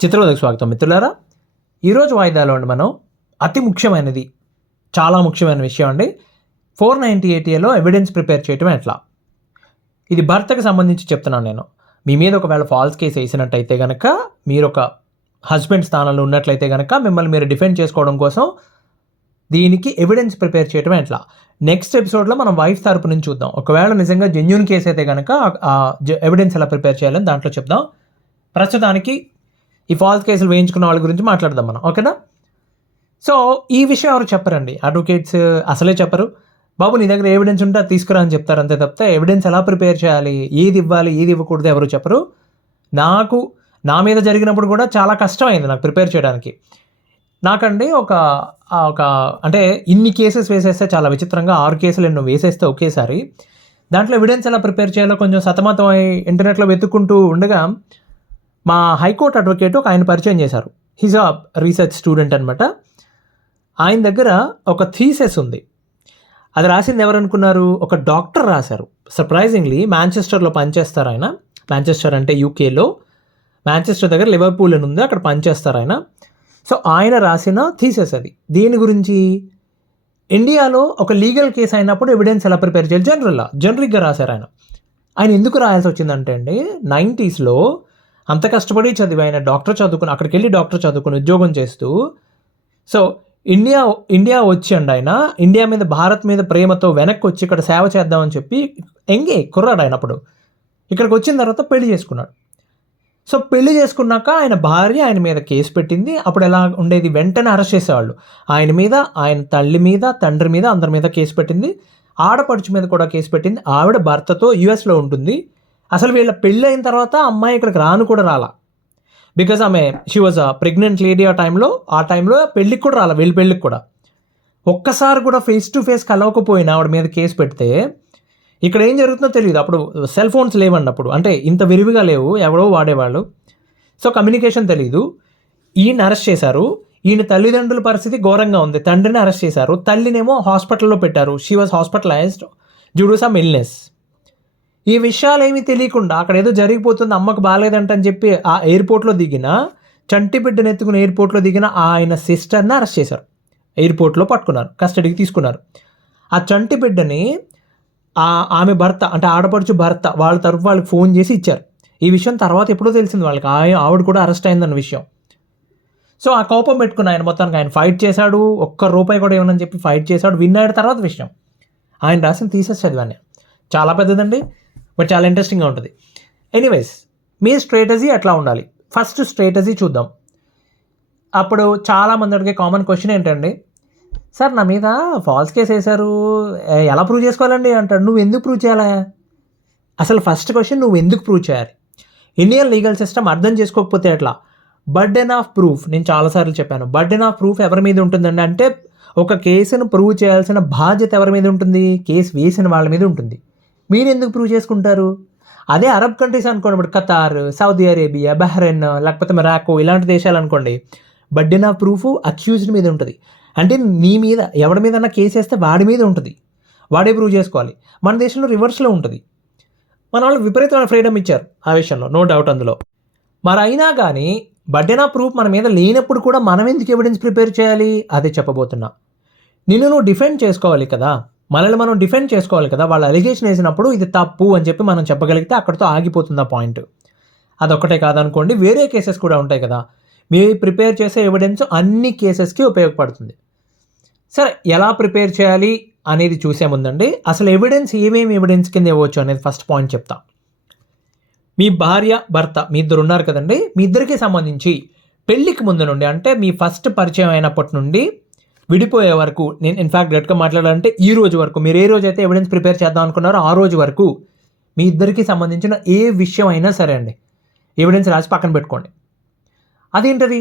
చిత్రవదకు స్వాగతం మిత్రులారా. ఈరోజు వాయిదాలో అండి మనం అతి ముఖ్యమైనది చాలా ముఖ్యమైన విషయం అండి. ఫోర్ నైంటీ ఏటీఏలో ఎవిడెన్స్ ప్రిపేర్ చేయటం ఎట్లా? ఇది భర్తకు సంబంధించి చెప్తున్నాను నేను. మీ మీద ఒకవేళ ఫాల్స్ కేసు వేసినట్టయితే కనుక మీరు ఒక హస్బెండ్ స్థానంలో ఉన్నట్లయితే కనుక మిమ్మల్ని మీరు డిఫెండ్ చేసుకోవడం కోసం దీనికి ఎవిడెన్స్ ప్రిపేర్ చేయడం ఎట్లా? నెక్స్ట్ ఎపిసోడ్లో మనం వైఫ్ తరపు నుంచి చూద్దాం. ఒకవేళ నిజంగా జెన్యున్ కేసు అయితే కనుక ఎవిడెన్స్ ఎలా ప్రిపేర్ చేయాలని దాంట్లో చెప్దాం. ప్రస్తుతానికి ఈ ఫాల్స్ కేసులు వేయించుకున్న వాళ్ళ గురించి మాట్లాడదాం మనం ఓకేనా? సో ఈ విషయం ఎవరు చెప్పరండి? అడ్వకేట్స్ అసలే చెప్పరు. బాబు నీ దగ్గర ఎవిడెన్స్ ఉంటే అది తీసుకురా అని చెప్తారు అంతే తప్పితే ఎవిడెన్స్ ఎలా ప్రిపేర్ చేయాలి? ఏది ఇవ్వాలి? ఏది ఇవ్వకూడదు ఎవరు చెప్పరు. నాకు నా మీద జరిగినప్పుడు కూడా చాలా కష్టమైంది నాకు ప్రిపేర్ చేయడానికి. నాకండి ఒక ఒక అంటే ఇన్ని కేసెస్ వేసేస్తే చాలా విచిత్రంగా ఆరు కేసులు ఎన్నో వేసేస్తే ఒకేసారి. దాంట్లో ఎవిడెన్స్ ఎలా ప్రిపేర్ చేయాలో కొంచెం సతమతం అయి ఇంటర్నెట్లో వెతుక్కుంటూ ఉండగా మా హైకోర్టు అడ్వకేట్ ఒక ఆయన పరిచయం చేశారు. హీజ్ రీసెర్చ్ స్టూడెంట్ అనమాట ఆయన దగ్గర ఒక థీసెస్ ఉంది. అది రాసింది ఎవరనుకున్నారు? ఒక డాక్టర్ రాశారు. సర్ప్రైజింగ్లీ మాంచెస్టర్లో పనిచేస్తారు ఆయన. మాంచెస్టర్ అంటే యూకేలో మాంచెస్టర్ దగ్గర లివర్పూల్ అని ఉంది. అక్కడ పనిచేస్తారు ఆయన. సో ఆయన రాసిన థీసెస్ అది. దీని గురించి? ఇండియాలో ఒక లీగల్ కేసు అయినప్పుడు ఎవిడెన్స్ ఎలా ప్రిపేర్ చేయాలి? జనరల్లా జనరిక్గా రాశారు ఆయన. ఆయన ఎందుకు రాయాల్సి వచ్చిందంటే అండి నైంటీస్లో అంత కష్టపడి చదివి ఆయన డాక్టర్ చదువుకుని అక్కడికి వెళ్ళి డాక్టర్ చదువుకుని ఉద్యోగం చేస్తూ సో ఇండియా ఇండియా వచ్చండి ఆయన. ఇండియా మీద భారత్ మీద ప్రేమతో వెనక్కి వచ్చి ఇక్కడ సేవ చేద్దామని చెప్పి ఎంగే కుర్రాడు ఆయన అప్పుడు. ఇక్కడికి వచ్చిన తర్వాత పెళ్ళి చేసుకున్నాడు. సో పెళ్ళి చేసుకున్నాక ఆయన భార్య ఆయన మీద కేసు పెట్టింది. అప్పుడు ఎలా ఉండేది? వెంటనే అరెస్ట్ చేసేవాళ్ళు. ఆయన మీద ఆయన తల్లి మీద తండ్రి మీద అందరి మీద కేసు పెట్టింది. ఆడపడుచు మీద కూడా కేసు పెట్టింది. ఆవిడ భర్తతో యుఎస్లో ఉంటుంది. అసలు వీళ్ళ పెళ్ళి అయిన తర్వాత అమ్మాయి ఇక్కడికి రాను కూడా రాలా. బికాజ్ ఆమె she was a pregnant lady ఆ టైంలో ఆ టైంలో పెళ్ళికి కూడా రాలా వీళ్ళ పెళ్ళికి కూడా. ఒక్కసారి కూడా ఫేస్ టు ఫేస్ కలవకపోయినా ఆవిడ మీద కేసు పెడితే ఇక్కడ ఏం జరుగుతుందో తెలియదు. అప్పుడు సెల్ ఫోన్స్ లేవండి అప్పుడు. అంటే ఇంత విరివిగా లేవు ఎవరో వాడేవాళ్ళు. సో కమ్యూనికేషన్ తెలియదు ఈయన అరెస్ట్ చేశారు. ఈయన తల్లిదండ్రుల పరిస్థితి ఘోరంగా ఉంది. తండ్రిని అరెస్ట్ చేశారు. తల్లినేమో హాస్పిటల్లో పెట్టారు. She was hospitalised due to some illness ఈ విషయాలు ఏమీ తెలియకుండా అక్కడ ఏదో జరిగిపోతుంది అమ్మకు బాగాలేదంట అని చెప్పి ఆ ఎయిర్పోర్ట్లో దిగిన చంటి బిడ్డను ఎత్తుకుని ఎయిర్పోర్ట్లో దిగిన ఆయన సిస్టర్ని అరెస్ట్ చేశారు. ఎయిర్పోర్ట్లో పట్టుకున్నారు కస్టడీకి తీసుకున్నారు. ఆ చంటి బిడ్డని ఆమె భర్త అంటే ఆడపడుచు భర్త వాళ్ళ తరఫు వాళ్ళకి ఫోన్ చేసి ఇచ్చారు. ఈ విషయం తర్వాత ఎప్పుడో తెలిసింది వాళ్ళకి ఆయన ఆవిడ కూడా అరెస్ట్ అయిందన్న విషయం. సో ఆ కోపం పెట్టుకున్న ఆయన మొత్తానికి ఆయన ఫైట్ చేశాడు ఒక్క రూపాయి కూడా ఏమని చెప్పి ఫైట్ చేశాడు విన్ అయిన తర్వాత విషయం. ఆయన రాసిన తీసేసి చదివాను చాలా పెద్దదండి బట్ చాలా ఇంట్రెస్టింగ్గా ఉంటుంది. ఎనీవేస్ మీ స్ట్రేటజీ ఎట్లా ఉండాలి. ఫస్ట్ స్ట్రేటజీ చూద్దాం. అప్పుడు చాలామంది అడిగే కామన్ క్వశ్చన్ ఏంటండి? సార్ నా మీద ఫాల్స్ కేసు వేశారు. ఎలా ప్రూవ్ చేసుకోవాలండి? అంటాడు. నువ్వు ఎందుకు ప్రూవ్ చేయాలా? అసలు ఫస్ట్ క్వశ్చన్ నువ్వు ఎందుకు ప్రూవ్ చేయాలి? ఇండియన్ లీగల్ సిస్టమ్ అర్థం చేసుకోకపోతే ఎట్లా? బర్డెన్ ఆఫ్ ప్రూఫ్ నేను చాలాసార్లు చెప్పాను. బర్డెన్ ఆఫ్ ప్రూఫ్ ఎవరి మీద ఉంటుందండి? అంటే ఒక కేసును ప్రూవ్ చేయాల్సిన బాధ్యత ఎవరి మీద ఉంటుంది? కేసు వేసిన వాళ్ళ మీద ఉంటుంది. మీరు ఎందుకు ప్రూవ్ చేసుకుంటారు? అదే అరబ్ కంట్రీస్ అనుకోండి ఇప్పుడు ఖతార్ సౌదీ అరేబియా బహ్రెన్ లేకపోతే మెరాకో ఇలాంటి దేశాలు అనుకోండి బర్డెన్ నా ప్రూఫ్ అక్యూజ్డ్ మీద ఉంటుంది. అంటే నీ మీద ఎవడి మీద కేసు వేస్తే వాడి మీద ఉంటుంది. వాడే ప్రూవ్ చేసుకోవాలి. మన దేశంలో రివర్స్లో ఉంటుంది. మన వాళ్ళు విపరీతమైన ఫ్రీడమ్ ఇచ్చారు ఆ విషయంలో నో డౌట్ అందులో. మరి అయినా కానీ బర్డెన్ నా ప్రూఫ్ మన మీద లేనప్పుడు కూడా మనం ఎందుకు ఎవిడెన్స్ ప్రిపేర్ చేయాలి? అదే చెప్పబోతున్నా. నిన్ను నువ్వు డిఫెండ్ చేసుకోవాలి కదా. మనల్ని మనం డిఫెండ్ చేసుకోవాలి కదా. వాళ్ళు అలిగేషన్ వేసినప్పుడు ఇది తప్పు అని చెప్పి మనం చెప్పగలిగితే అక్కడితో ఆగిపోతుంది ఆ పాయింట్ అదొక్కటే కాదనుకోండి. వేరే కేసెస్ కూడా ఉంటాయి కదా. మీరు ప్రిపేర్ చేసే ఎవిడెన్స్ అన్ని కేసెస్కి ఉపయోగపడుతుంది. సరే ఎలా ప్రిపేర్ చేయాలి అనేది చూసే ముందండి. అసలు ఎవిడెన్స్ ఏమేమి ఎవిడెన్స్ కింద ఇవ్వచ్చు అనేది ఫస్ట్ పాయింట్ చెప్తా. మీ భార్య భర్త మీ ఇద్దరు ఉన్నారు కదండి. మీ ఇద్దరికి సంబంధించి పెళ్ళికి ముందు నుండి అంటే మీ ఫస్ట్ పరిచయం అయినప్పటి నుండి విడిపోయే వరకు నేను ఇన్ఫాక్ట్ గట్టిగా మాట్లాడాలంటే ఈ రోజు వరకు మీరు ఏ రోజు అయితే ఎవిడెన్స్ ప్రిపేర్ చేద్దాం అనుకున్నారో ఆ రోజు వరకు మీ ఇద్దరికి సంబంధించిన ఏ విషయం అయినా సరే అండి ఎవిడెన్స్ రాసి పక్కన పెట్టుకోండి. అదేంటది?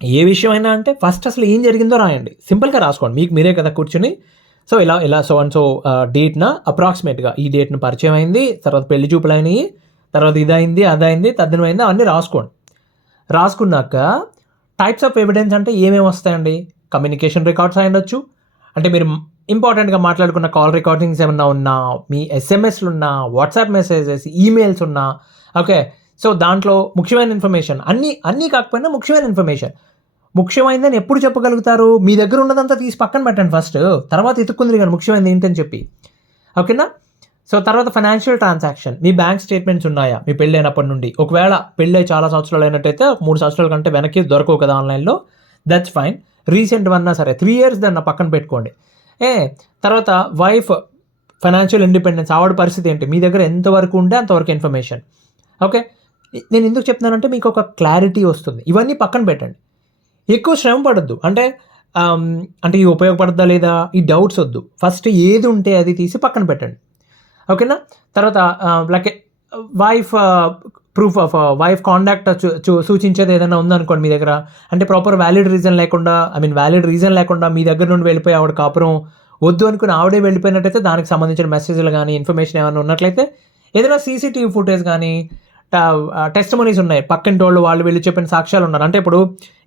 ఏ విషయం అయినా అంటే ఫస్ట్ అసలు ఏం జరిగిందో రాయండి. సింపుల్గా రాసుకోండి. మీకు మీరే కదా కూర్చుని. సో ఇలా ఇలా సో అండ్ సో డేట్న అప్రాక్సిమేట్గా ఈ డేట్ను పరిచయం అయింది తర్వాత పెళ్ళి చూపులు అయినాయి తర్వాత ఇదైంది అదైంది తద్దినమైంది అవన్నీ రాసుకోండి. రాసుకున్నాక టైప్స్ ఆఫ్ ఎవిడెన్స్ అంటే ఏమేమి వస్తాయండి? కమ్యూనికేషన్ రికార్డ్స్ అయి ఉండొచ్చు అంటే మీరు ఇంపార్టెంట్గా మాట్లాడుకున్న కాల్ రికార్డింగ్స్ ఏమన్నా ఉన్నా మీ ఎస్ఎంఎస్లు ఉన్నా వాట్సాప్ మెసేజెస్ ఈమెయిల్స్ ఉన్నా ఓకే. సో దాంట్లో ముఖ్యమైన ఇన్ఫర్మేషన్ అన్నీ అన్నీ కాకపోయినా ముఖ్యమైన ఇన్ఫర్మేషన్. ముఖ్యమైనదని ఎప్పుడు చెప్పగలుగుతారు? మీ దగ్గర ఉన్నదంతా తీసి పక్కన పెట్టండి ఫస్ట్. తర్వాత ఎత్తుక్కుంది కానీ ముఖ్యమైనది ఏంటని చెప్పి. ఓకేనా? సో తర్వాత ఫైనాన్షియల్ ట్రాన్సాక్షన్. మీ బ్యాంక్ స్టేట్మెంట్స్ ఉన్నాయా? మీ పెళ్ళి అయినప్పటి నుండి. ఒకవేళ పెళ్ళి చాలా సంవత్సరాలు అయినట్టయితే మూడు సంవత్సరాల కంటే వెనక్కి దొరకవు కదా ఆన్లైన్లో. దట్స్ ఫైన్ రీసెంట్ అన్నా సరే త్రీ ఇయర్స్ దాన్ని పక్కన పెట్టుకోండి. ఏ తర్వాత వైఫ్ ఫైనాన్షియల్ ఇండిపెండెన్స్ ఆవిడ పరిస్థితి ఏంటి? మీ దగ్గర ఎంతవరకు ఉంటే అంతవరకు ఇన్ఫర్మేషన్ ఓకే? నేను ఎందుకు చెప్తున్నానంటే మీకు ఒక క్లారిటీ వస్తుంది. ఇవన్నీ పక్కన పెట్టండి. ఎక్కువ శ్రమ పడద్దు. అంటే అంటే ఇవి ఉపయోగపడద్దా లేదా? ఈ డౌట్స్ వద్దు. ఫస్ట్ ఏది ఉంటే అది తీసి పక్కన పెట్టండి. ఓకేనా? తర్వాత like wife proof of wife conduct సూచించేది ఏదైనా ఉందనుకోండి మీ దగ్గర. అంటే ప్రాపర్ వ్యాలిడ్ రీజన్ లేకుండా ఐ మీన్ వ్యాలిడ్ రీజన్ లేకుండా మీ దగ్గర నుండి వెళ్ళిపోయి ఆవిడ కాపురం వద్దు అనుకుని ఆవిడే వెళ్ళిపోయినట్టయితే దానికి సంబంధించిన మెసేజ్లు కానీ ఇన్ఫర్మేషన్ ఏమైనా ఉన్నట్లయితే ఏదైనా సీసీటీవీ ఫుటేజ్ కానీ టెస్ట్ మనీస్ ఉన్నాయి. పక్కింటి వాళ్ళు వాళ్ళు వెళ్ళి చెప్పిన సాక్ష్యాలు ఉన్నారు. అంటే ఇప్పుడు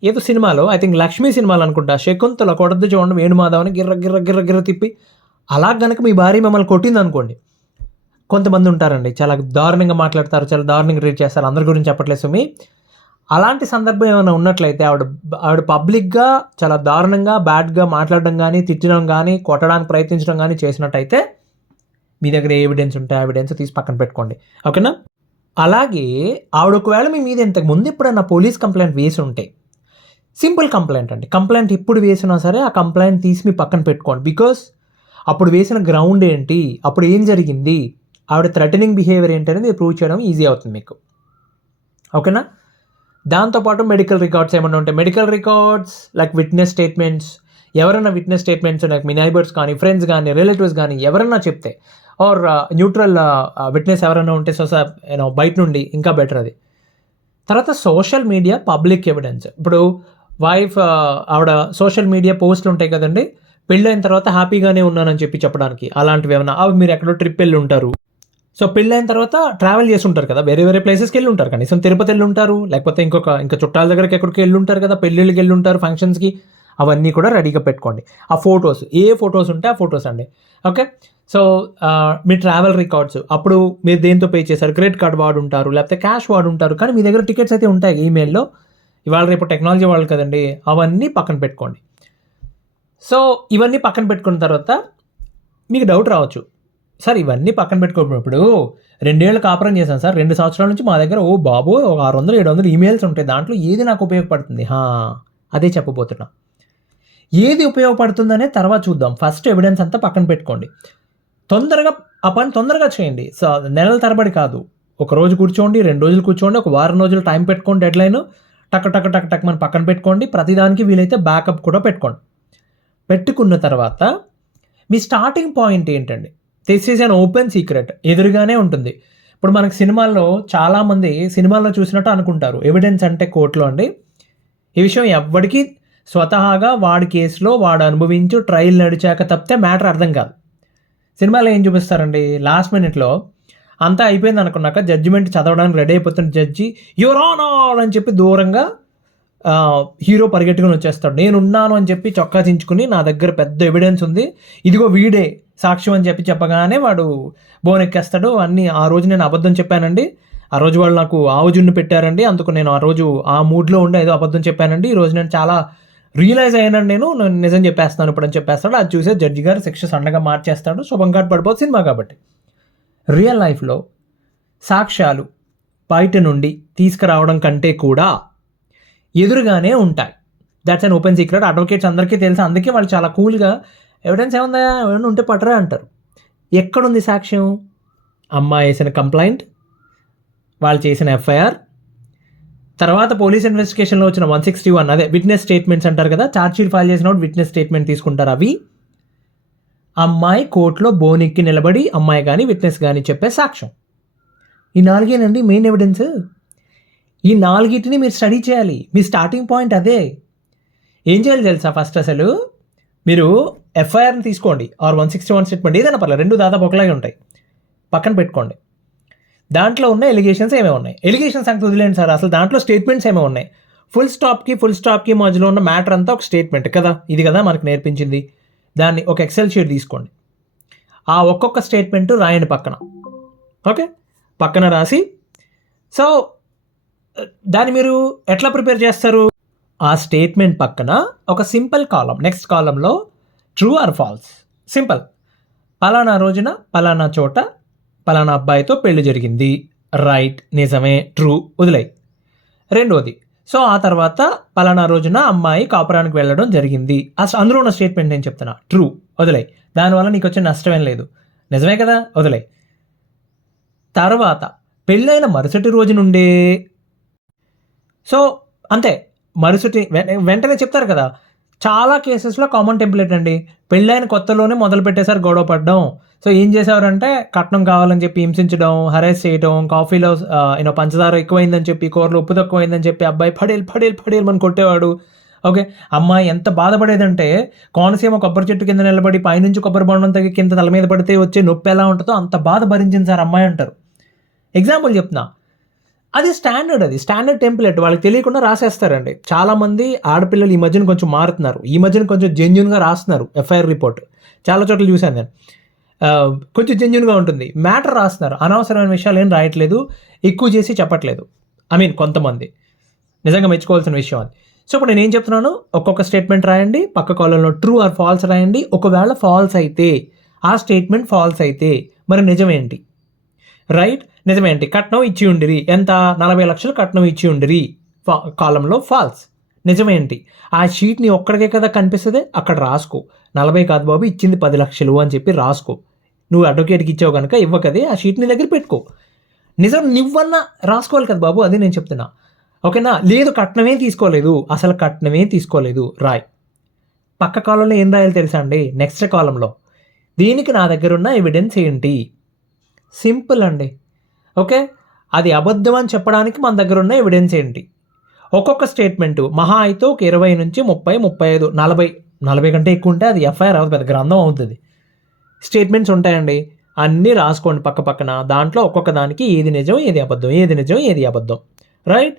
ఏదో సినిమాలో ఐ థింక్ లక్ష్మీ సినిమాలు అనుకుంటా శకుంతల కొడద్దు చూడండి వేణుమాధవని గిర్ర గిర్ర గిర్ర గిర్ర తిప్పి అలా కనుక మీ భార్య మిమ్మల్ని కొట్టింది అనుకోండి కొంతమంది ఉంటారండి. చాలా దారుణంగా మాట్లాడతారు చాలా దారుణంగా ట్రీట్ చేస్తారు. అందరి గురించి చెప్పట్లేదు సుమి. అలాంటి సందర్భం ఏమైనా ఉన్నట్లయితే ఆవిడ ఆవిడ పబ్లిక్గా చాలా దారుణంగా బ్యాడ్గా మాట్లాడడం కానీ తిట్టడం కానీ కొట్టడానికి ప్రయత్నించడం కానీ చేసినట్టయితే మీ దగ్గర ఏ ఎవిడెన్స్ ఉంటే ఎవిడెన్స్ తీసి పక్కన పెట్టుకోండి. ఓకేనా? అలాగే ఆవిడ ఒకవేళ మీ మీద ఇంతకు ముందు ఎప్పుడైనా పోలీస్ కంప్లైంట్ వేసి ఉంటే సింపుల్ కంప్లైంట్ అండి. కంప్లైంట్ ఎప్పుడు వేసినా సరే ఆ కంప్లైంట్ తీసి మీ పక్కన పెట్టుకోండి. బికాస్ అప్పుడు వేసిన గ్రౌండ్ ఏంటి? అప్పుడు ఏం జరిగింది? ఆవిడ థ్రెటనింగ్ బిహేవియర్ ఏంటనేది ప్రూవ్ చేయడం ఈజీ అవుతుంది మీకు. ఓకేనా? దాంతోపాటు మెడికల్ రికార్డ్స్ ఏమైనా ఉంటాయి medical records like witness statements ఎవరైనా విట్నెస్ స్టేట్మెంట్స్ లైక్ మీ నైబర్స్ కానీ ఫ్రెండ్స్ కానీ రిలేటివ్స్ కానీ ఎవరైనా చెప్తే ఆర్ న్యూట్రల్ విట్నెస్ ఎవరైనా ఉంటే సొసై యూనో బయట నుండి ఇంకా బెటర్ అది. తర్వాత సోషల్ మీడియా పబ్లిక్ ఎవిడెన్స్ ఇప్పుడు వైఫ్ uh, ఆవిడ సోషల్ మీడియా పోస్టులు ఉంటాయి కదండి పెళ్ళైన తర్వాత హ్యాపీగానే ఉన్నానని చెప్పి చెప్పడానికి అలాంటివి ఏమైనా అవి మీరు ఎక్కడో ట్రిప్ వెళ్ళి ఉంటారు. సో పెళ్ళైన తర్వాత ట్రావెల్ చేసి ఉంటారు కదా వేరే వేరే ప్లేసెస్కి వెళ్ళి ఉంటారు కనీసం తిరుపతి వెళ్ళి ఉంటారు లేకపోతే ఇంకొక ఇంకా చుట్టాల దగ్గరికి ఎక్కడికి వెళ్ళి ఉంటారు కదా పెళ్ళిళ్ళకి వెళ్ళి ఉంటారు ఫంక్షన్స్కి అవన్నీ కూడా రెడీగా పెట్టుకోండి. ఆ ఫొటోస్ ఏ ఫొటోస్ ఉంటే ఆ ఫొటోస్ అండి. ఓకే సో మీ ట్రావెల్ రికార్డ్స్ అప్పుడు మీరు దేంతో పే చేశారు? క్రెడిట్ కార్డ్ వాడు ఉంటారు లేకపోతే క్యాష్ వాడు ఉంటారు కానీ మీ దగ్గర టికెట్స్ అయితే ఉంటాయి ఈమెయిల్లో ఇవాళ రేపు టెక్నాలజీ వాళ్ళు కదండి అవన్నీ పక్కన పెట్టుకోండి. సో ఇవన్నీ పక్కన పెట్టుకున్న తర్వాత మీకు డౌట్ రావచ్చు. సార్ ఇవన్నీ పక్కన పెట్టుకున్నప్పుడు రెండేళ్ళు కాపురం చేశాను సార్. రెండు సంవత్సరాల నుంచి మా దగ్గర ఓ బాబు ఒక ఆరు వందలు ఏడు వందలు ఈమెయిల్స్ ఉంటాయి. దాంట్లో ఏది నాకు ఉపయోగపడుతుంది? హా, అదే చెప్పబోతున్నా. ఏది ఉపయోగపడుతుందనే తర్వాత చూద్దాం. ఫస్ట్ ఎవిడెన్స్ అంతా పక్కన పెట్టుకోండి. తొందరగా ఆ పని తొందరగా చేయండి. సో నెలల తరబడి కాదు. ఒక రోజు కూర్చోండి రెండు రోజులు కూర్చోండి ఒక వారం రోజులు టైం పెట్టుకోండి డెడ్ లైన్ టక్ టక్ టక్ టక్ మన పక్కన పెట్టుకోండి. ప్రతిదానికి వీలైతే బ్యాకప్ కూడా పెట్టుకోండి. పెట్టుకున్న తర్వాత మీ స్టార్టింగ్ పాయింట్ ఏంటండి? This is an open secret ఎదురుగానే ఉంటుంది. ఇప్పుడు మనకి సినిమాల్లో చాలామంది సినిమాల్లో చూసినట్టు అనుకుంటారు. ఎవిడెన్స్ అంటే కోర్టులో అండి. ఈ విషయం ఎవ్వడికి స్వతహాగా వాడి కేసులో వాడు అనుభవించు ట్రయల్ నడిచాక తప్పితే మ్యాటర్ అర్థం కాదు. సినిమాలో ఏం చూపిస్తారండి? లాస్ట్ మినిట్లో అంతా అయిపోయింది అనుకున్నాక జడ్జిమెంట్ చదవడానికి రెడీ అయిపోతున్న జడ్జి యువర్ ఆన్ అని చెప్పి దూరంగా హీరో పరిగెట్టుకుని వచ్చేస్తాడు. నేను ఉన్నాను అని చెప్పి చొక్కా చించుకుని నా దగ్గర పెద్ద ఎవిడెన్స్ ఉంది. ఇదిగో వీడే. సాక్ష్యం అని చెప్పి చెప్పగానే వాడు బోనెక్కేస్తాడు. అన్నీ ఆ రోజు నేను అబద్ధం చెప్పానండి. ఆ రోజు వాళ్ళు నాకు ఆవు జున్ను పెట్టారండి. అందుకు నేను ఆ రోజు ఆ మూడ్లో ఉండి ఏదో అబద్ధం చెప్పానండి. ఈ రోజు నేను చాలా రియలైజ్ అయ్యానండి నేను. నేను నిజం చెప్పేస్తాను ఇప్పుడు అని చెప్పేస్తాడు. అది చూసే జడ్జి గారు శిక్ష సన్నగా మార్చేస్తాడు. శుభంగా పడిపోతుంది సినిమా కాబట్టి. రియల్ లైఫ్లో సాక్ష్యాలు బయట నుండి తీసుకురావడం కంటే కూడా ఎదురుగానే ఉంటాయి. That's an open secret advocates అందరికీ తెలుసు. అందుకే వాళ్ళు చాలా కూల్గా ఎవిడెన్స్ ఏముందా? ఏమైనా ఉంటే పట్టరా అంటారు. ఎక్కడుంది సాక్ష్యం? అమ్మాయి వేసిన కంప్లైంట్ వాళ్ళు చేసిన ఎఫ్ఐఆర్ తర్వాత పోలీస్ ఇన్వెస్టిగేషన్లో వచ్చిన వన్ సిక్స్టీ వన్ అదే విట్నెస్ స్టేట్మెంట్స్ అంటారు కదా ఛార్జ్షీట్ ఫైల్ చేసిన విట్నెస్ స్టేట్మెంట్ తీసుకుంటారు అవి. అమ్మాయి కోర్టులో బోనిక్కి నిలబడి అమ్మాయి కానీ విట్నెస్ కానీ చెప్పే సాక్ష్యం. ఈ నాలుగేనండి మెయిన్ ఎవిడెన్స్ ఈ నాలుగిటిని మీరు స్టడీ చేయాలి. మీ స్టార్టింగ్ పాయింట్ అదే. ఏం చేయాలి తెలుసా ఫస్ట్ అసలు? మీరు ఎఫ్ఐఆర్ని తీసుకోండి. Or one sixty one statement. ఏదైనా పర్లేదు రెండు దాదాపు ఒకలాగే ఉంటాయి. పక్కన పెట్టుకోండి. దాంట్లో ఉన్న ఎలిగేషన్స్ ఏమేమి ఉన్నాయి? ఎలిగేషన్స్ అంతా వదిలేండి సార్. అసలు దాంట్లో స్టేట్మెంట్స్ ఏమేమి ఉన్నాయి? ఫుల్ స్టాప్కి ఫుల్ స్టాప్కి మధ్యలో ఉన్న మ్యాటర్ అంతా ఒక స్టేట్మెంట్ కదా? ఇది కదా మనకు నేర్పించింది? దాన్ని ఒక ఎక్సెల్ షీట్ తీసుకోండి. ఆ ఒక్కొక్క స్టేట్మెంట్ రాయండి పక్కన. ఓకే పక్కన రాసి సో దాన్ని మీరు ఎట్లా ప్రిపేర్ చేస్తారు? ఆ స్టేట్మెంట్ పక్కన ఒక సింపుల్ కాలం నెక్స్ట్ కాలంలో ట్రూ ఆర్ ఫాల్స్ సింపుల్ పలానా రోజున పలానా చోట పలానా అబ్బాయితో పెళ్ళి జరిగింది. రైట్ నిజమే ట్రూ వదిలేయి. రెండవది సో ఆ తర్వాత పలానా రోజున అమ్మాయి కాపురానికి వెళ్ళడం జరిగింది. అసలు అందులో ఉన్న స్టేట్మెంట్ నేను చెప్తున్నా. ట్రూ వదిలేయి. దానివల్ల నీకు వచ్చే నష్టమేం లేదు. నిజమే కదా? వదిలేయి. తర్వాత పెళ్ళైన మరుసటి రోజు నుండే. సో అంతే. మరుసటి వె- వెంటనే చెప్తారు కదా చాలా కేసెస్లో కామన్ టెంప్లెట్ అండి. పెళ్ళైన కొత్తలోనే మొదలు పెట్టేశారు గొడవ పడడం. సో ఏం చేసేవారంటే కట్నం కావాలని చెప్పి హింసించడం హరాస్ చేయడం కాఫీలో యూనో పంచదార ఎక్కువైందని చెప్పి కూరలో ఉప్పు తక్కువైందని చెప్పి అబ్బాయి పడేలు పడేలు పడేలు మనం కొట్టేవాడు. ఓకే? అమ్మాయి ఎంత బాధపడేదంటే కోనసీమ కొబ్బరి చెట్టు కింద నిలబడి పైనుంచి కొబ్బరి బొండం తగ్గి కింద తల మీద పడితే వచ్చే నొప్పి ఎలా ఉంటుందో అంత బాధ భరించింది సార్ అమ్మాయి అంటారు. ఎగ్జాంపుల్ చెప్తున్నా. అది స్టాండర్డ్ అది. స్టాండర్డ్ టెంప్లెట్ వాళ్ళకి తెలియకుండా రాసేస్తారండి. చాలామంది ఆడపిల్లలు ఈ మధ్యన కొంచెం మారుతున్నారు. ఈ మధ్యన కొంచెం జెన్యున్గా రాస్తున్నారు ఎఫ్ఐఆర్ రిపోర్ట్ చాలా చోట్ల చూశాను నేను. కొంచెం జెన్యున్గా ఉంటుంది. మ్యాటర్ రాస్తున్నారు. అనవసరమైన విషయాలు ఏం రాయట్లేదు. ఎక్కువ చేసి చెప్పట్లేదు. ఐ మీన్ కొంతమంది. నిజంగా మెచ్చుకోవాల్సిన విషయం అది. సో ఇప్పుడు నేను చెప్తున్నాను? ఒక్కొక్క స్టేట్మెంట్ రాయండి. పక్క కాలంలో ట్రూ ఆర్ ఫాల్స్ రాయండి. ఒకవేళ ఫాల్స్ అయితే ఆ స్టేట్మెంట్ ఫాల్స్ అయితే మరి నిజమేంటి రైట్ నిజమేంటి కట్నం ఇచ్చి ఉండిరి. ఎంత? నలభై లక్షలు కట్నం ఇచ్చి ఉండిరి. ఫా కాలంలో ఫాల్స్ నిజమేంటి ఆ షీట్ నీ ఒక్కడికే కదా కనిపిస్తుంది? అక్కడ రాసుకో. నలభై కాదు బాబు ఇచ్చింది పది లక్షలు అని చెప్పి రాసుకో. నువ్వు అడ్వకేట్కి ఇచ్చావు కనుక ఇవ్వకదే ఆ షీట్ నీ దగ్గర పెట్టుకో. నిజం నువ్వన్నా రాసుకోవాలి కదా బాబు అది నేను చెప్తున్నా. ఓకేనా? లేదు కట్నమే తీసుకోలేదు. అసలు కట్నమే తీసుకోలేదు. రాయ్. పక్క కాలంలో ఏం రాయాలి తెలుసా అండి? నెక్స్ట్ కాలంలో. దీనికి నా దగ్గర ఉన్న ఎవిడెన్స్ ఏంటి? సింపుల్ అండి. ఓకే? అది అబద్ధం అని చెప్పడానికి మన దగ్గర ఉన్న ఎవిడెన్స్ ఏంటి? ఒక్కొక్క స్టేట్మెంట్ మహా అయితే ఒక ఇరవై నుంచి ముప్పై ముప్పై ఐదు నలభై నలభై కంటే ఎక్కువ ఉంటే అది ఎఫ్ఐఆర్ అవుతుంది పెద్ద గ్రంథం అవుతుంది. స్టేట్మెంట్స్ ఉంటాయండి. అన్నీ రాసుకోండి పక్క పక్కన. దాంట్లో ఒక్కొక్క దానికి ఏది నిజం ఏది అబద్ధం ఏది నిజం ఏది అబద్ధం. రైట్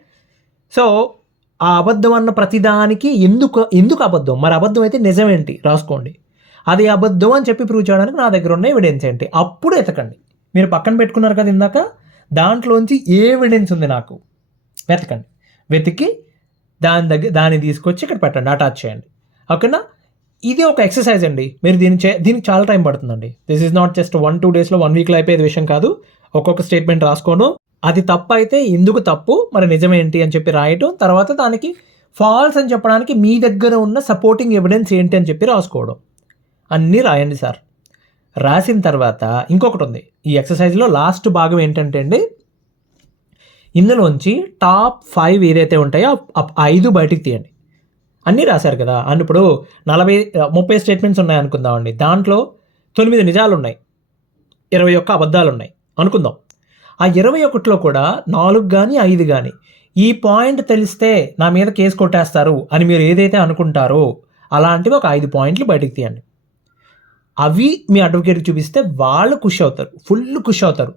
సో ఆ అబద్ధం అన్న ప్రతిదానికి ఎందుకు ఎందుకు అబద్ధం? మరి అబద్ధం అయితే నిజమేంటి రాసుకోండి. అది అబద్ధం అని చెప్పి ప్రూవ్ చేయడానికి నా దగ్గర ఉన్న ఎవిడెన్స్ ఏంటి? అప్పుడు ఎతకండి మీరు పక్కన పెట్టుకున్నారు కదా ఇందాక? దాంట్లోంచి ఏ ఎవిడెన్స్ ఉంది నాకు? వెతకండి. వెతికి దాని దగ్గర దాన్ని తీసుకొచ్చి ఇక్కడ పెట్టండి అటాచ్ చేయండి. ఓకేనా? ఇది ఒక ఎక్సర్సైజ్ అండి. మీరు దీన్ని చే దీనికి చాలా టైం పడుతుందండి. This is not just one two డేస్లో వన్ వీక్లో అయిపోయేది విషయం కాదు. ఒక్కొక్క స్టేట్మెంట్ రాసుకోను. అది తప్పు అయితే ఎందుకు తప్పు? మరి నిజమేంటి అని చెప్పి రాయటం. తర్వాత దానికి ఫాల్స్ అని చెప్పడానికి మీ దగ్గర ఉన్న సపోర్టింగ్ ఎవిడెన్స్ ఏంటి అని చెప్పి రాసుకోవడం. అన్నీ రాయండి సార్. రాసిన తర్వాత ఇంకొకటి ఉంది ఈ ఎక్సర్సైజ్లో లాస్ట్ భాగం ఏంటంటే అండి ఇందులోంచి టాప్ ఫైవ్ ఏదైతే ఉంటాయో ఐదు బయటికి తీయండి. అన్నీ రాశారు కదా. అని ఇప్పుడు నలభై ముప్పై స్టేట్మెంట్స్ ఉన్నాయి అనుకుందామండి. దాంట్లో తొమ్మిది నిజాలు ఉన్నాయి ఇరవై ఒక్క అబద్ధాలు ఉన్నాయి అనుకుందాం. ఆ ఇరవై ఒకటిలో కూడా నాలుగు కానీ ఐదు కానీ ఈ పాయింట్ తెలిస్తే నా మీద కేసు కొట్టేస్తారు అని మీరు ఏదైతే అనుకుంటారో అలాంటివి ఒక ఐదు పాయింట్లు బయటికి తీయండి. అవి మీ అడ్వకేట్కి చూపిస్తే వాళ్ళు ఖుషి అవుతారు. ఫుల్ ఖుషి అవుతారు.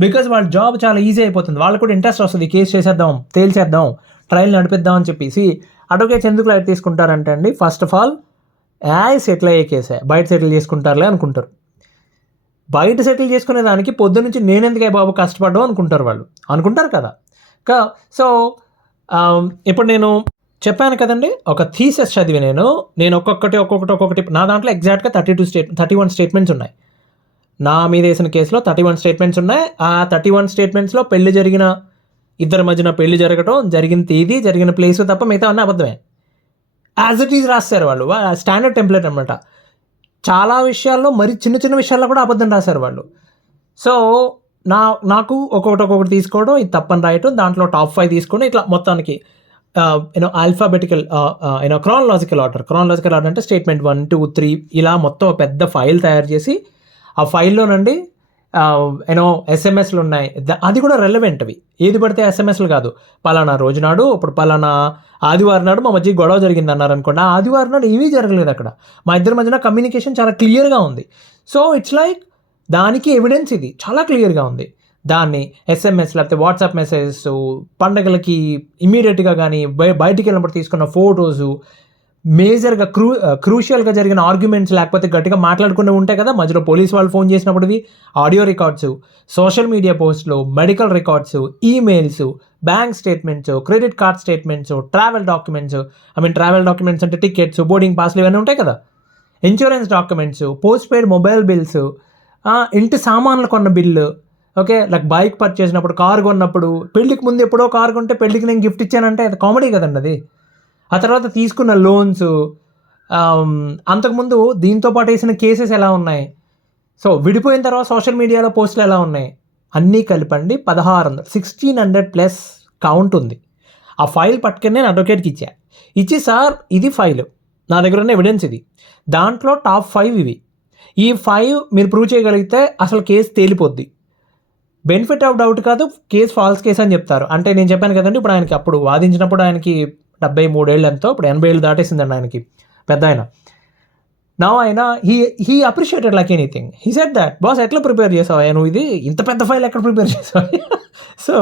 బికాజ్ వాళ్ళ జాబ్ చాలా ఈజీ అయిపోతుంది. వాళ్ళకు కూడా ఇంట్రెస్ట్ వస్తుంది. కేసు చేసేద్దాం తేల్చేద్దాం ట్రయల్ నడిపిద్దాం అని చెప్పేసి అడ్వకేట్స్ ఎందుకు లైట్ తీసుకుంటారంటే అండి ఫస్ట్ ఆఫ్ ఆల్ యాయ్ సెటిల్ అయ్యే కేసే బయట సెటిల్ చేసుకుంటారులే అనుకుంటారు. బయట సెటిల్ చేసుకునే దానికి పొద్దు నుంచి నేనెందుకే బాబు కష్టపడ్డావు అనుకుంటారు వాళ్ళు. అనుకుంటారు కదా. కా సో um, ఇప్పుడు నేను చెప్పాను కదండి ఒక థీసెస్ చదివి నేను. నేను ఒక్కొక్కటి ఒక్కొక్కటి ఒక్కొక్కటి నా దాంట్లో ఎగ్జాక్ట్గా thirty two state thirty one statements ఉన్నాయి. నా మీద వేసిన కేసులో థర్టీ వన్ స్టేట్మెంట్స్ ఉన్నాయి. ఆ థర్టీ వన్ స్టేట్మెంట్స్లో పెళ్ళి జరిగిన ఇద్దరి మధ్యన పెళ్ళి జరగటం జరిగిన తేదీ జరిగిన ప్లేస్ తప్ప మిగతా అన్నీ అబద్ధమే. యాజ్ ఇట్ ఈజ్ రాస్తారు వాళ్ళు. స్టాండర్డ్ టెంప్లెట్ అనమాట చాలా విషయాల్లో మరి చిన్న చిన్న విషయాల్లో కూడా అబద్ధం రాశారు వాళ్ళు. సో నా నాకు ఒక్కొక్కటి ఒక్కొక్కటి తీసుకోవడం ఇది తప్పని రాయటం దాంట్లో టాప్ ఫైవ్ తీసుకోవడం ఇట్లా మొత్తానికి. You know alphabetical you know chronological order chronological order అంటే స్టేట్మెంట్ వన్ టూ త్రీ ఇలా మొత్తం పెద్ద ఫైల్ తయారు చేసి ఆ ఫైల్లో నుండి యూనో ఎస్ఎంఎస్లు ఉన్నాయి. అది కూడా రెలవెంట్ అవి ఏది పడితే ఎస్ఎంఎస్లు కాదు. పలానా రోజు నాడు ఇప్పుడు పలానా ఆదివారం నాడు మా మధ్య గొడవ జరిగింది అన్నారు అనుకోండి. ఆ ఆదివారం నాడు ఏమీ జరగలేదు అక్కడ. మా ఇద్దరి మధ్యన కమ్యూనికేషన్ చాలా క్లియర్గా ఉంది. సో ఇట్స్ లైక్ దానికి ఎవిడెన్స్ ఇది. చాలా క్లియర్గా ఉంది. దాన్ని ఎస్ఎంఎస్ లేకపోతే వాట్సాప్ మెసేజెస్ పండగలకి ఇమీడియట్గా కానీ బయ బయటికి వెళ్ళినప్పుడు తీసుకున్న ఫోటోస్ మేజర్గా క్రూ క్రూషియల్గా జరిగిన ఆర్గ్యుమెంట్స్ లేకపోతే గట్టిగా మాట్లాడుకుంటూ ఉంటాయి కదా మధ్యలో పోలీస్ వాళ్ళు ఫోన్ చేసినప్పుడు ఆడియో రికార్డ్స్ సోషల్ మీడియా పోస్టులు medical records emails bank statements credit card statements travel documents I mean travel documents అంటే టికెట్స్ బోర్డింగ్ పాస్లు ఇవన్నీ ఉంటాయి కదా. Insurance documents postpaid mobile bills ఇంటి సామాన్లు కొన్న బిల్లు ఓకే లైక్ బైక్ పర్చేసినప్పుడు కార్ కారు కొన్నప్పుడు పెళ్ళికి ముందు ఎప్పుడో కారు కొంటే పెళ్ళికి నేను గిఫ్ట్ ఇచ్చానంటే అది కామెడీ కదండి అది. ఆ తర్వాత తీసుకున్న లోన్స్ అంతకుముందు దీంతో పాటు వేసిన కేసెస్ ఎలా ఉన్నాయి? సో విడిపోయిన తర్వాత సోషల్ మీడియాలో పోస్టులు ఎలా ఉన్నాయి? అన్నీ కలిపండి పదహారు వందలు సిక్స్టీన్ హండ్రెడ్ ప్లస్ కౌంట్ ఉంది. ఆ ఫైల్ పట్టుకొని నేను అడ్వకేట్కి ఇచ్చా. ఇచ్చి సార్ ఇది ఫైల్ నా దగ్గర ఉన్న ఎవిడెన్స్ ఇది. దాంట్లో టాప్ ఫైవ్ ఇవి. ఈ ఫైవ్ మీరు ప్రూవ్ చేయగలిగితే అసలు కేసు తేలిపోద్ది. బెనిఫిట్ ఆఫ్ డౌట్ కాదు కేసు ఫాల్స్ కేసు అని చెప్తారు. అంటే నేను చెప్పాను కదండి ఇప్పుడు ఆయనకి అప్పుడు వాదించినప్పుడు ఆయనకి డెబ్బై మూడేళ్ళు ఎంతో ఇప్పుడు ఎనభై ఏళ్ళు దాటేసిందండి ఆయనకి పెద్ద ఆయన. నా ఆయన he he appreciated like anything he said that boss ఎట్లా ప్రిపేర్ చేసావు నువ్వు ఇది ఇంత పెద్ద ఫైల్ ఎక్కడ ప్రిపేర్ చేసావు so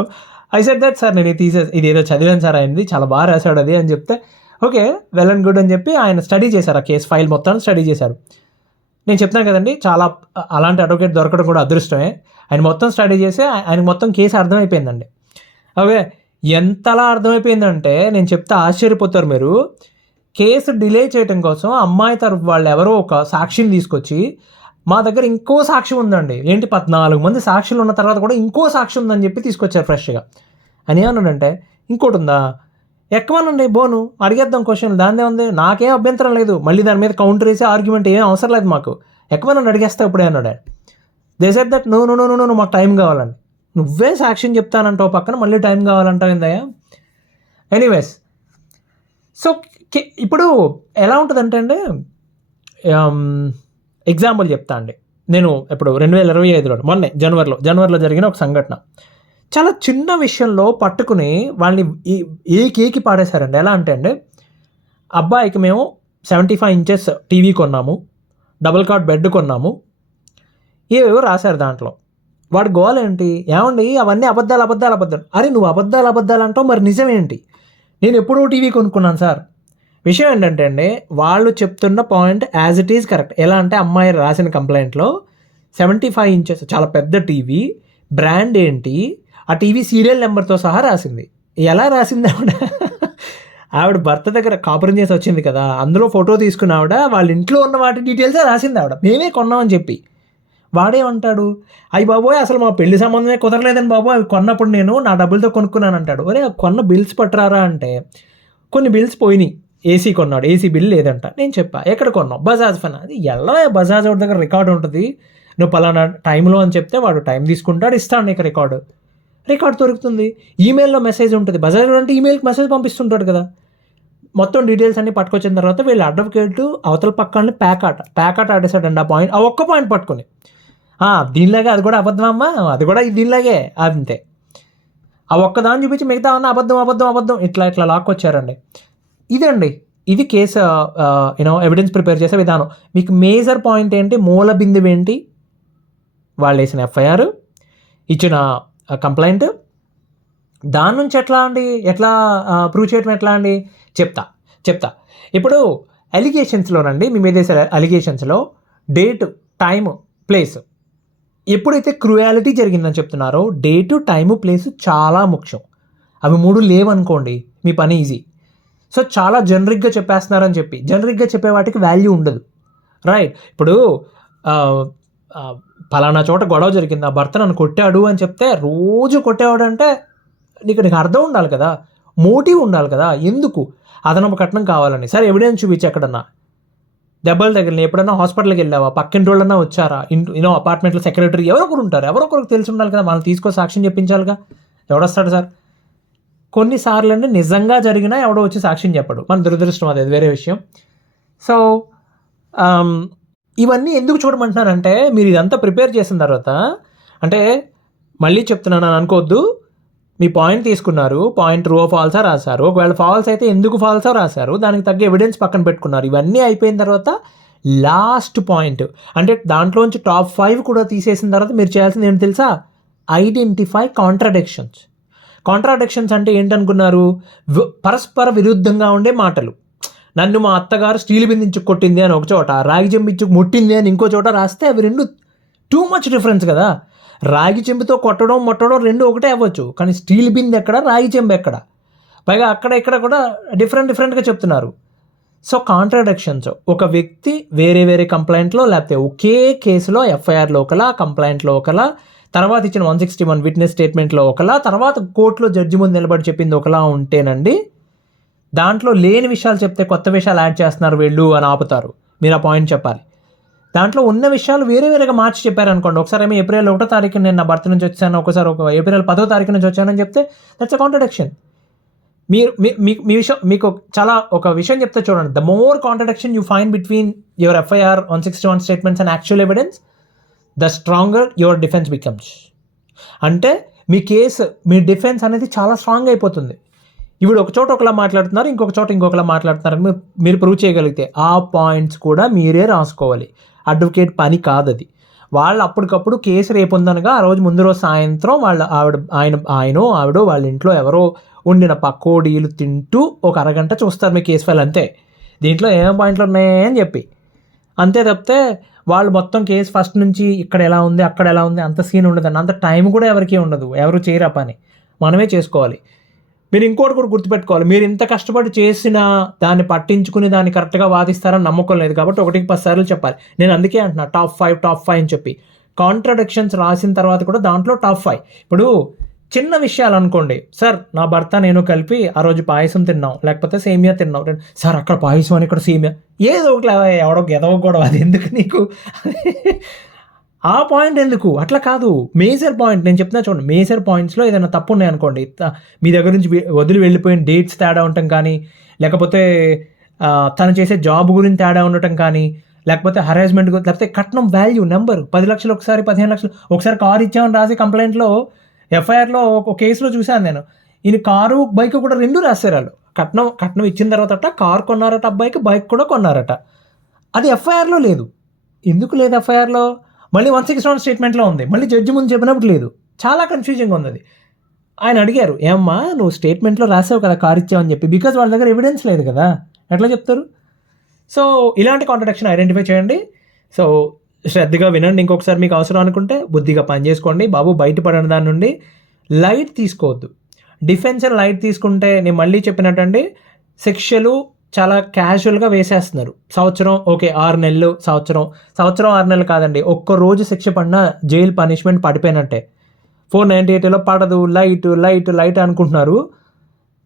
I said that sir నేను తీసే ఇది ఏదో చదివాను సార్ ఆయనది చాలా బాగా రాశాడు అది అని చెప్తే ఓకే వెల్ అండ్ గుడ్ అని చెప్పి ఆయన స్టడీ చేశారు ఆ కేసు ఫైల్ మొత్తాన్ని స్టడీ చేశారు. నేను చెప్తాను కదండి చాలా అలాంటి అడ్వకేట్ దొరకడం కూడా అదృష్టమే. ఆయన మొత్తం స్టడీ చేసి ఆయనకు మొత్తం కేసు అర్థమైపోయిందండి. ఓకే ఎంతలా అర్థమైపోయిందంటే నేను చెప్తే ఆశ్చర్యపోతారు మీరు. కేసు డిలే చేయడం కోసం అమ్మాయి తరఫు వాళ్ళు ఎవరో ఒక సాక్షిని తీసుకొచ్చి మా దగ్గర ఇంకో సాక్షి ఉందండి. ఏంటి పద్నాలుగు మంది సాక్షులు ఉన్న తర్వాత కూడా ఇంకో సాక్షి ఉందని చెప్పి తీసుకొచ్చారు ఫ్రెష్గా అని ఏమన్నాడంటే ఇంకోటి ఉందా? ఎక్కమనండి బోను? అడిగేద్దాం క్వశ్చన్ దానిదే ఉంది. నాకేం అభ్యంతరం లేదు. మళ్ళీ దాని మీద కౌంటర్ వేసే ఆర్గ్యుమెంట్ ఏం అవసరం లేదు మాకు. ఎక్కమనండి అడిగేస్తా ఇప్పుడే అన్నాడు they said that no no no no మాకు టైం కావాలండి. నువ్వే సాక్ష్యం చెప్తానంటావు పక్కన మళ్ళీ టైం కావాలంటావు ఏందయ్యా? ఎనీవేస్ సో ఇప్పుడు ఎలా ఉంటుందంటే అండి um, ఎగ్జాంపుల్ చెప్తా అండి. నేను ఇప్పుడు రెండు వేల ఇరవై ఐదులో మొన్నే జనవరిలో జనవరిలో జరిగిన ఒక సంఘటన. చాలా చిన్న విషయంలో పట్టుకుని వాళ్ళని ఏకి ఏకి పాడేశారండి. ఎలా అంటే అండి అబ్బాయికి మేము సెవెంటీ ఫైవ్ ఇంచెస్ టీవీ కొన్నాము డబుల్ కాట్ బెడ్ కొన్నాము ఏవేవో రాశారు దాంట్లో. వాడి గోల్ ఏంటి? ఏమండి అవన్నీ అబద్ధాలు అబద్ధాలు అబద్ధాలు. అరే నువ్వు అబద్ధాలు అబద్ధాలు అంటావు మరి నిజమేంటి? నేను ఎప్పుడూ టీవీ కొనుక్కున్నాను సార్. విషయం ఏంటంటే అండి వాళ్ళు చెప్తున్న point as it is correct. ఎలా అంటే అమ్మాయి రాసిన కంప్లైంట్లో సెవెంటీ ఫైవ్ ఇంచెస్ చాలా పెద్ద టీవీ బ్రాండ్ ఏంటి? ఆ టీవీ సీరియల్ నెంబర్తో సహా రాసింది. ఎలా రాసింది ఆవిడ? ఆవిడ భర్త దగ్గర కాపురం చేసి వచ్చింది కదా అందులో ఫోటో తీసుకున్న ఆవిడ వాళ్ళ ఇంట్లో ఉన్న వాటి డీటెయిల్సే రాసింది ఆవిడ. మేమే కొన్నామని చెప్పి. వాడేమంటాడు? అయ్యి బాబోయ్ అసలు మా పెళ్ళి సంబంధమే కుదరలేదని బాబు అవి కొన్నప్పుడు నేను నా డబ్బులతో కొనుక్కున్నాను అంటాడు. అరే కొన్న బిల్స్ పట్టరారా అంటే కొన్ని బిల్స్ పోయినాయి. ఏసీ కొన్నాడు. ఏసీ బిల్ లేదంట. నేను చెప్పా ఎక్కడ కొన్నావు? బజాజ్ ఫన్? అది ఎలా బజాజ్ ఒకటి దగ్గర రికార్డు ఉంటుంది? నువ్వు పలానా టైంలో అని చెప్తే వాడు టైం తీసుకుంటాడు ఇస్తాడు నీకు రికార్డు. రికార్డ్ దొరుకుతుంది. ఈమెయిల్లో మెసేజ్ ఉంటుంది. బజాజ్ అంటే ఈమెయిల్కి మెసేజ్ పంపిస్తుంటాడు కదా. మొత్తం డీటెయిల్స్ అన్ని పట్టుకొచ్చిన తర్వాత వీళ్ళు అడ్వకేట్ అవతల పక్కన ప్యాక్ ఆట ప్యాక్ ఆట ఆడేసాడండి ఆ పాయింట్. ఆ ఒక్క పాయింట్ పట్టుకొని. దీనిలాగే అది కూడా అబద్ధం అమ్మా. అది కూడా దీనిలాగే అంతే. ఆ ఒక్కదాన్ని చూపించి మిగతా అన్న అబద్ధం అబద్ధం అబద్ధం ఇట్లా ఇట్లా లాక్కొచ్చారండి. ఇదండి. ఇది కేసు యూనో ఎవిడెన్స్ ప్రిపేర్ చేసే విధానం. మీకు మేజర్ పాయింట్ ఏంటి? మూల బిందువు ఏంటి? వాళ్ళు వేసిన ఎఫ్ఐఆర్ ఇచ్చిన కంప్లైంట్. దాని నుంచి ఎట్లా అండి? ఎట్లా ప్రూవ్ చేయటం ఎట్లా అండి? చెప్తా చెప్తా. ఇప్పుడు అలిగేషన్స్లోనండి మీ మీద వేసే అలిగేషన్స్లో డేట్ టైం ప్లేస్ ఎప్పుడైతే క్రూయాలిటీ జరిగిందని చెప్తున్నారో డేటు టైము ప్లేస్ చాలా ముఖ్యం. అవి మూడు లేవనుకోండి మీ పని ఈజీ సో చాలా జనరిక్గా చెప్పేస్తున్నారని చెప్పి జనరిక్గా చెప్పే వాటికి వాల్యూ ఉండదు. రైట్ ఇప్పుడు పలానా చోట గొడవ జరిగింది ఆ భర్త నన్ను కొట్టాడు అని చెప్తే రోజు కొట్టేవాడంటే నీకు నీకు అర్థం ఉండాలి కదా మోటివ్ ఉండాలి కదా ఎందుకు? అదనపు కట్నం కావాలని. సరే ఎవిడెన్స్ చూపించి ఎక్కడన్నా. దెబ్బలు తగిలిన ఎప్పుడన్నా హాస్పిటల్కి వెళ్ళావా? పక్కింటి వాళ్ళన్నా వచ్చారా ఇంటి యూనో అపార్ట్మెంట్లో సెక్రటరీ ఎవరొకరు ఉంటారు. ఎవరొకరికి తెలిసి ఉండాలి కదా మనం తీసుకో సాక్ష్యం చెప్పించాలిగా. ఎవడొస్తాడు సార్? కొన్నిసార్లు అండి నిజంగా జరిగినా ఎవడో వచ్చి సాక్ష్యం చెప్పడు. మన దురదృష్టం అది వేరే విషయం. సో um, ఇవన్నీ ఎందుకు చూడమంటున్నారంటే మీరు ఇదంతా ప్రిపేర్ చేసిన తర్వాత అంటే మళ్ళీ చెప్తున్నాను అని అనుకోవద్దు. మీ పాయింట్ తీసుకున్నారు పాయింట్ రో ఫాల్సా రాశారు. ఒకవేళ ఫాల్స్ అయితే ఎందుకు ఫాల్సా రాశారు? దానికి తగ్గ ఎవిడెన్స్ పక్కన పెట్టుకున్నారు. ఇవన్నీ అయిపోయిన తర్వాత లాస్ట్ పాయింట్. అంటే దాంట్లోంచి టాప్ ఫైవ్ కూడా తీసేసిన తర్వాత మీరు చేయాల్సింది ఏంటి తెలుసా? Identify contradictions. కాంట్రాడిక్షన్స్ అంటే ఏంటనుకున్నారు? పరస్పర విరుద్ధంగా ఉండే మాటలు. నన్ను మా అత్తగారు స్టీల్ బిందించుకు కొట్టింది అని ఒక చోట రాగి చెంబించు ముట్టింది అని ఇంకో చోట రాస్తే అవి రెండు టూ మచ్ డిఫరెన్స్ కదా. రాగి చెంబుతో కొట్టడం మొట్టడం రెండు ఒకటే అవ్వచ్చు కానీ స్టీల్ బిందె ఎక్కడ రాగి చెంబు ఎక్కడ? పైగా అక్కడ ఇక్కడ కూడా డిఫరెంట్ డిఫరెంట్గా చెప్తున్నారు. సో కాంట్రాడక్షన్స్ ఒక వ్యక్తి వేరే వేరే కంప్లైంట్లో లేకపోతే ఒకే కేసులో ఎఫ్ఐఆర్లో ఒకలా కంప్లైంట్లో ఒకలా తర్వాత ఇచ్చిన వన్ సిక్స్టీ వన్ విట్నెస్ స్టేట్మెంట్లో ఒకలా తర్వాత కోర్టులో జడ్జి ముందు నిలబడి చెప్పింది ఒకలా ఉంటేనండి దాంట్లో లేని విషయాలు చెప్తే కొత్త విషయాలు యాడ్ చేస్తున్నారు వీళ్ళు అని ఆపుతారు. మీరు ఆ పాయింట్ చెప్పాలి. దాంట్లో ఉన్న విషయాలు వేరే వేరేగా మార్చి చెప్పారనుకోండి ఒకసారి ఏమో ఏప్రిల్ ఒకటో తారీఖు నేను నా భర్త నుంచి వచ్చాను. ఒకసారి ఒక ఏప్రిల్ పదో తారీఖు నుంచి వచ్చానని చెప్తే దట్స్ అ కాంట్రడక్షన్ మీరు మీ మీ- మీ విషయం మీకు చాలా ఒక విషయం చెప్తే చూడండి. The more contradiction you find between your FIR one sixty one statements and actual evidence the stronger your defence becomes అంటే మీ కేసు మీ డిఫెన్స్ అనేది చాలా స్ట్రాంగ్ అయిపోతుంది. ఇప్పుడు ఒక చోట ఒకలా మాట్లాడుతున్నారు ఇంకొక చోట ఇంకొకలా మాట్లాడుతున్నారు. మీరు- ప్రూవ్ చేయగలిగితే ఆ పాయింట్స్ కూడా మీరే రాసుకోవాలి. అడ్వకేట్ పని కాదు అది వాళ్ళు అప్పటికప్పుడు కేసు రేపు ఉందనగా ఆ రోజు ముందు రోజు సాయంత్రం వాళ్ళ ఆవిడ ఆయన ఆయన ఆవిడ వాళ్ళ ఇంట్లో ఎవరో ఉండిన పకోడీలు తింటూ ఒక అరగంట చూస్తారు మీ కేసు ఫైల్ అంతే. దీంట్లో ఏమేం పాయింట్లు ఉన్నాయని చెప్పి. అంతే తప్పితే వాళ్ళు మొత్తం కేసు ఫస్ట్ నుంచి ఇక్కడ ఎలా ఉంది అక్కడ ఎలా ఉంది అంత సీన్ ఉండదండి అంత టైం కూడా ఎవరికీ ఉండదు. ఎవరు చేయరా పని. మనమే చేసుకోవాలి. మీరు ఇంకోటి కూడా గుర్తుపెట్టుకోవాలి. మీరు ఇంత కష్టపడి చేసిన దాన్ని పట్టించుకుని దాన్ని కరెక్ట్గా వాదిస్తారని నమ్మకం లేదు కాబట్టి ఒకటికి పది సార్లు చెప్పాలి. నేను అందుకే అంటున్నా టాప్ ఫైవ్ టాప్ ఫైవ్ అని చెప్పి. కాంట్రడిక్షన్స్ రాసిన తర్వాత కూడా దాంట్లో టాప్ ఫైవ్. ఇప్పుడు చిన్న విషయాలు అనుకోండి. సార్ నా భర్త నేను కలిపి ఆ రోజు పాయసం తిన్నాం. లేకపోతే సేమియా తిన్నాం. సార్ అక్కడ పాయసం అని ఇక్కడ సేమియా. ఏదో ఒకటి ఎవడో గెదవ కూడా అది. ఎందుకు నీకు? ఆ పాయింట్ ఎందుకు? అట్లా కాదు. మేజర్ పాయింట్ నేను చెప్తున్నా చూడండి. మేజర్ పాయింట్స్లో ఏదైనా తప్పు ఉన్నాయి అనుకోండి మీ దగ్గర నుంచి వదిలి వెళ్ళిపోయిన డేట్స్ తేడా ఉండటం కానీ లేకపోతే తను చేసే జాబ్ గురించి తేడా ఉండటం కానీ లేకపోతే హరాస్మెంట్ లేకపోతే కట్నం వాల్యూ నెంబర్ పది లక్షలు ఒకసారి పదిహేను లక్షలు ఒకసారి కారు ఇచ్చామని రాసి కంప్లైంట్లో ఎఫ్ఐఆర్లో ఒక కేసులో చూశాను నేను. ఈయన కారు బైక్ కూడా రెండు రాశారు వాళ్ళు. కట్నం కట్నం ఇచ్చిన తర్వాత కారు కొన్నారట అబ్బాయికి బైక్ కూడా కొన్నారట. అది ఎఫ్ఐఆర్లో లేదు. ఎందుకు లేదు ఎఫ్ఐఆర్లో మళ్ళీ వన్ సిక్స్ వన్ స్టేట్మెంట్లో ఉంది. మళ్ళీ జడ్జి ముందు చెప్పినప్పుడు లేదు. చాలా కన్ఫ్యూజింగ్ ఉంది అది ఆయన అడిగారు ఏమ్మా నువ్వు స్టేట్మెంట్లో రాసావు కదా కార్ ఇచ్చావని చెప్పి. బికాజ్ వాళ్ళ దగ్గర ఎవిడెన్స్ లేదు కదా. ఎట్లా చెప్తారు? సో ఇలాంటి కాంట్రడక్షన్ ఐడెంటిఫై చేయండి. సో శ్రద్ధగా వినండి. ఇంకొకసారి మీకు అవసరం అనుకుంటే బుద్ధిగా పని చేసుకోండి. బాబు బయటపడిన దాని నుండి లైట్ తీసుకోవద్దు. డిఫెన్స్ లైట్ తీసుకుంటే నేను మళ్ళీ చెప్పినట్టండి. శిక్షలు చాలా క్యాజువల్గా వేసేస్తున్నారు. సంవత్సరం ఓకే ఆరు నెలలు సంవత్సరం. సంవత్సరం ఆరు నెలలు కాదండి ఒక్క రోజు శిక్ష పడినా జైలు పనిష్మెంట్ పడిపోయినట్టే. ఫోర్ నైంటీ ఎయిట్లో పడదు లైట్ లైట్ లైట్ అనుకుంటున్నారు.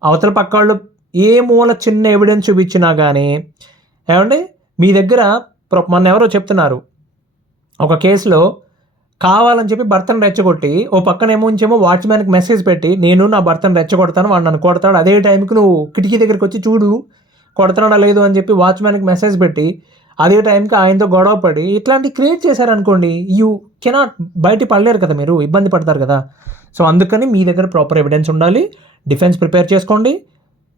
అవతల పక్క వాళ్ళు ఏ మూల చిన్న ఎవిడెన్స్ చూపించినా కానీ ఏమండి? మీ దగ్గర ప్ర- మొన్న ఎవరో చెప్తున్నారు. ఒక కేసులో కావాలని చెప్పి భర్తను రెచ్చగొట్టి ఓ పక్కన ఏమో ఉంచేమో వాచ్మ్యాన్కి మెసేజ్ పెట్టి నేను నా భర్తను రెచ్చగొడతాను వాడు నన్ను కొడతాడు అదే టైంకి నువ్వు కిటికీ దగ్గరికి వచ్చి చూడు కొడుతున్నాడా లేదు అని చెప్పి వాచ్మ్యాన్కి మెసేజ్ పెట్టి అదే టైంకి ఆయనతో గొడవ పడి ఇట్లాంటి క్రియేట్ చేశారనుకోండి యూ కెనాట్ బయట పడలేరు కదా మీరు ఇబ్బంది పడతారు కదా. సో అందుకని మీ దగ్గర ప్రాపర్ ఎవిడెన్స్ ఉండాలి డిఫెన్స్ ప్రిపేర్ చేసుకోండి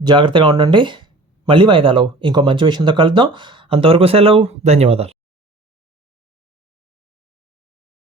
జాగ్రత్తగా ఉండండి. మళ్ళీ వాయిదాలో ఇంకో మంచి విషయంతో కలుద్దాం. అంతవరకు సెలవు ధన్యవాదాలు.